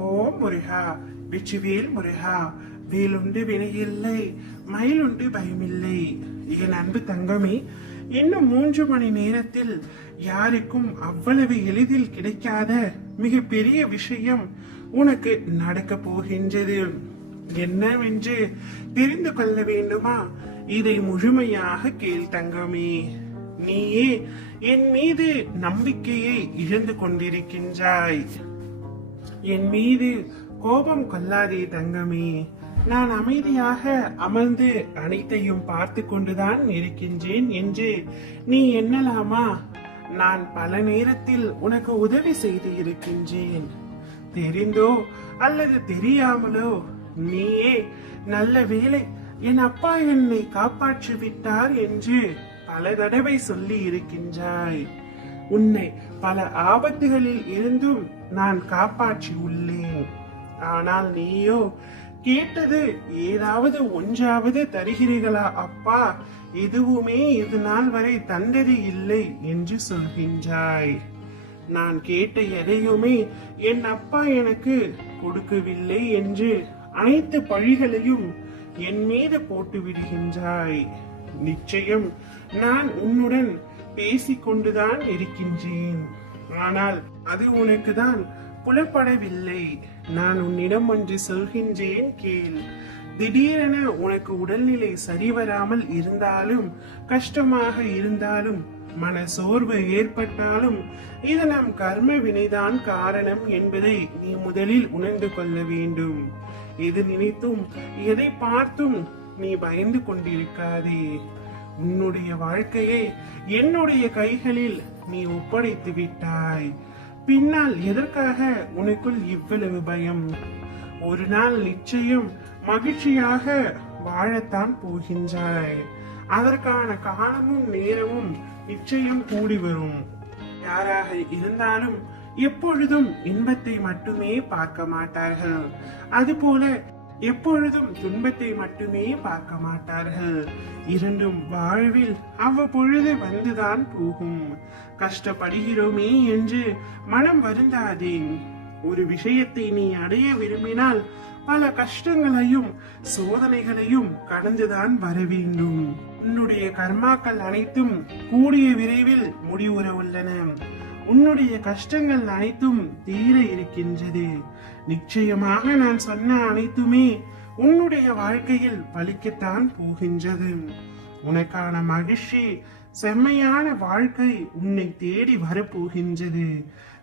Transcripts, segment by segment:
ஓம் முருகா, வெற்றிவேல் முருகா. வேலுண்டு வினையில்லை, மயிலுண்டு பயமில்லை. என் அன்பு தங்கமே, இன்னும் 3 மணி நேரத்தில் யாருக்கும் அவ்வளவு எளிதில் கிடைக்காத மிக பெரிய விஷயம் உனக்கு நடக்க போகின்றது. என்னவென்று தெரிந்து கொள்ள வேண்டுமா? இதை முழுமையாக கேள் தங்கமே. நீயே என் மீது நம்பிக்கையை இழந்து கொண்டிருக்கின்றாய். என் மீது கோபம் கொள்ளாதே தங்கமே. நான் அமைதியாக அமர்ந்து அனைத்தையும் பார்த்து கொண்டுதான் இருக்கின்றேன் என்று நீ எண்ணலாமா? நான் பல நேரத்தில் உனக்கு உதவி செய்து இருக்கின்றேன். தெரிந்தோ அல்லது தெரியாமலோ நீயே நல்ல வேளை என் அப்பா என்னை காப்பாற்றி விட்டார் என்று பல தடவை சொல்லி இருக்கின்றாய். உன்னை பல ஆபத்துகளில் இருந்தும் நான் காப்பாற்றி உள்ளேன். ஆனால் நீயோ கேட்டது ஏதாவது ஒன்றாவது தருகிறீர்களா அப்பா? எதுவுமே இது நாள் வரை தந்தது இல்லை என்று சொல்கின்றாய். நான் கேட்ட எதையுமே என் அப்பா எனக்கு கொடுக்கவில்லை என்று அனைத்து பழிகளையும் என் மீது போட்டு விடுகின்றாய். நிச்சயம் நான் உன்னுடன் பேசிக்கொண்டுதான் இருக்கின்றேன். ஆனால் அது உனக்கு தான் புலப்படவில்லை. நான் உன்னிடம் ஒன்று சொல்கின்றேன் கேள். திடீரென உனக்கு உடல்நிலை சரிவராமல் இருந்தாலும், கஷ்டமாக இருந்தாலும், மன சோர்வு ஏற்பட்டாலும் இது நம் கர்ம வினைதான் காரணம் என்பதை நீ முதலில் உணர்ந்து கொள்ள வேண்டும். எது நினைத்தும் எதை பார்த்தும் நீ பயந்து கொண்டிருக்காதே. உன்னுடைய வாழ்க்கையை என்னுடைய கைகளில் நீ ஒப்படைத்து விட்டாய். பின்னால் எதற்காக உனக்குள் இவ்வளவு பயம்? ஒரு நாள் நிச்சயம் மகிழ்ச்சியாக வாழத்தான் போகின்றாய். அதற்கான காலமும் நேரமும் நிச்சயம் கூடி வரும். யாராக இருந்தாலும் எப்பொழுதும் இன்பத்தை மட்டுமே பார்க்க மாட்டார்கள். அதுபோல எப்பொழுதும் துன்பத்தை மட்டுமே பார்க்க மாட்டார்கள். இரண்டும் வாழ்வில் அவ்வப்பொழுது வந்துதான் போகும். கஷ்டப்படுகிறோமே என்று மனம் வருந்தாதே. ஒரு விஷயத்தை நீ அடைய விரும்பினால் பல கஷ்டங்களையும் சோதனைகளையும் கடந்துதான் வர வேண்டும். உன்னுடைய கர்மாக்கள் அனைத்தும் கூடிய விரைவில் முடிவுற உள்ளன. உன்னுடைய கஷ்டங்கள் அனைத்தும் தீர இருக்கின்றது. நிச்சயமாக நான் சொன்ன அனைத்துமே உன்னுடைய வாழ்க்கையில் பலிக்கத்தான் போகின்றது. உனக்கான மகிழ்ச்சி, செம்மையான வாழ்க்கை உன்னை தேடி வரப்போகின்றது.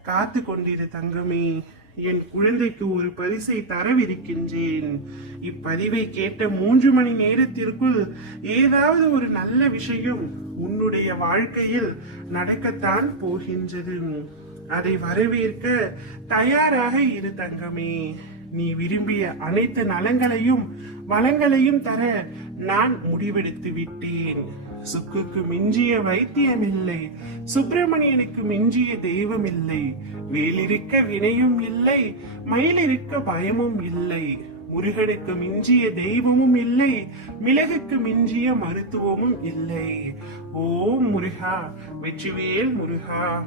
காத்து கொண்டிரு தங்கமே. என் குழந்தைக்கு ஒரு பரிசை தரவிருக்கின்றேன். இப்பதிவை கேட்ட 3 மணி நேரத்திற்குள் ஏதாவது ஒரு நல்ல விஷயம் உன்னுடைய வாழ்க்கையில் நடக்கத்தான் போகின்றது. அதை வரவேற்க தயாராக இரு தங்கமே. நீ விரும்பிய அனைத்து நலங்களையும் வளங்களையும் தர நான் முடிவெடுத்து விட்டேன். சுக்குக்கு மிஞ்சிய வைத்தியம் இல்லை, சுப்பிரமணியனுக்கு மிஞ்சிய தெய்வம் இல்லை, வேலிருக்க வினையும் இல்லை, மயிலிருக்க பயமும் இல்லை, முருகனுக்கு மிஞ்சிய தெய்வமும் இல்லை, மிளகுக்கு மிஞ்சிய மருத்துவமும் இல்லை. ஓம் முருகா, வெற்றிவேல் முருகா.